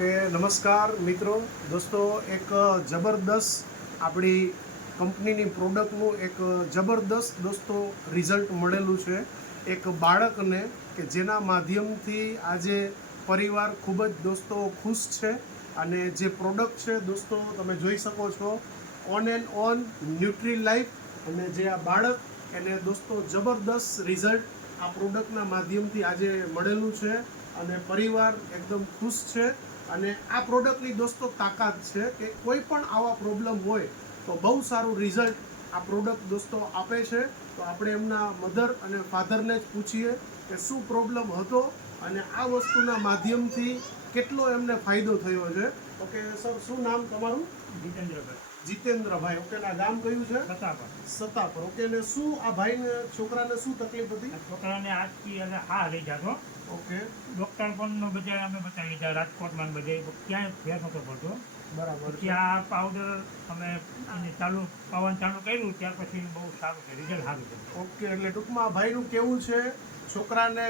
Okay, નમસ્કાર મિત્રો. દોસ્તો, એક જબરદસ્ત આપણી કંપનીની પ્રોડક્ટનું એક જબરદસ્ત દોસ્તો રિઝલ્ટ મળેલું છે એક બાળકને, કે જેના માધ્યમથી આજે પરિવાર ખૂબ જ દોસ્તો ખુશ છે. અને જે પ્રોડક્ટ છે દોસ્તો, તમે જોઈ શકો છો, ઓન એન્ડ ઓન ન્યુટ્રી લાઈફ. અને જે આ બાળક, એને દોસ્તો જબરદસ્ત રિઝલ્ટ આ પ્રોડક્ટના માધ્યમથી આજે મળેલું છે અને પરિવાર એકદમ ખુશ છે. અને આ પ્રોડક્ટની દોસ્તો તાકાત છે કે કોઈ પણ આવા પ્રોબ્લેમ હોય તો બહુ સારું રિઝલ્ટ આ પ્રોડક્ટ દોસ્તો આપે છે. તો આપણે એમના મધર અને ફાધરને જ પૂછીએ કે શું પ્રોબ્લેમ હતો અને આ વસ્તુના માધ્યમથી કેટલો એમને ફાયદો થયો છે. ઓકે સર, શું નામ તમારું? જીતેન્દ્રભાઈ. ઓકે, ના ગામ કયું છે? સતાપર. ઓકે, ને શું આ ભાઈને છોકરાને શું તકલીફ હતી? છોકરાને આજથી હા લઈ જતો. ઓકે, ડૉક્ટર પણ બધા અમે બતાવી દીધા, રાજકોટમાં બધે ક્યાંય ફેર નહોતો પડતો. બરાબર. પછી આ પાવડર અમે એને પાવાનું ચાલુ કર્યું, ત્યાર પછી બહુ સારું છે, રિઝલ્ટ સારું છે. ઓકે, એટલે ટૂંકમાં ભાઈનું કેવું છે, છોકરાને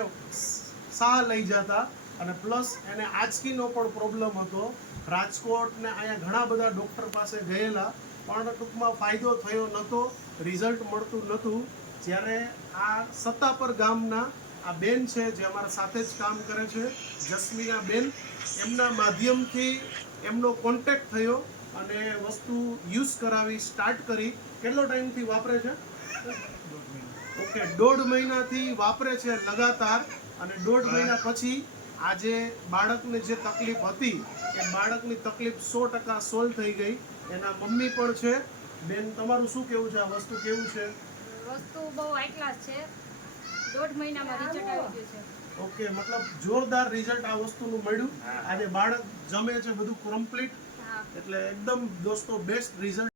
સાહ લઈ જતા અને પ્લસ એને આંચકીનો પણ પ્રોબ્લેમ હતો. રાજકોટ ને અહીંયા ઘણા બધા ડૉક્ટર પાસે ગયેલા, પણ ટૂંકમાં ફાયદો થયો નહોતો, રિઝલ્ટ મળતું નહોતું. જ્યારે આ સત્તાપર ગામના આ બેન છે, જે અમારા સાથે જ કામ કરે છે, જસ્મીના બેન, એમના માધ્યમથી એમનો કોન્ટેક્ટ થયો અને વસ્તુ યુઝ કરાવી સ્ટાર્ટ કરી. કેટલો ટાઈમથી વાપરે છે? ઓકે, 1.5 મહિનાથી વાપરે છે લગાતાર. અને 1.5 મહિના પછી આજે બાળકને જે તકલીફ હતી એ બાળકની તકલીફ 100% સોલ્વ થઈ ગઈ. એના મમ્મી પણ છે. બેન, તમારું શું કેવું છે? આ વસ્તુ કેવું છે? વસ્તુ બહુ હાઈ ક્લાસ છે. 1.5 મહિનામાં રિઝલ્ટ આવી ગયું છે. ઓકે, મતલબ જોરદાર રિઝલ્ટ આ વસ્તુનું મળ્યું. આજે બાળક જમે છે બધું કમ્પ્લીટ, હા. એટલે એકદમ દોસ્તો બેસ્ટ રિઝલ્ટ.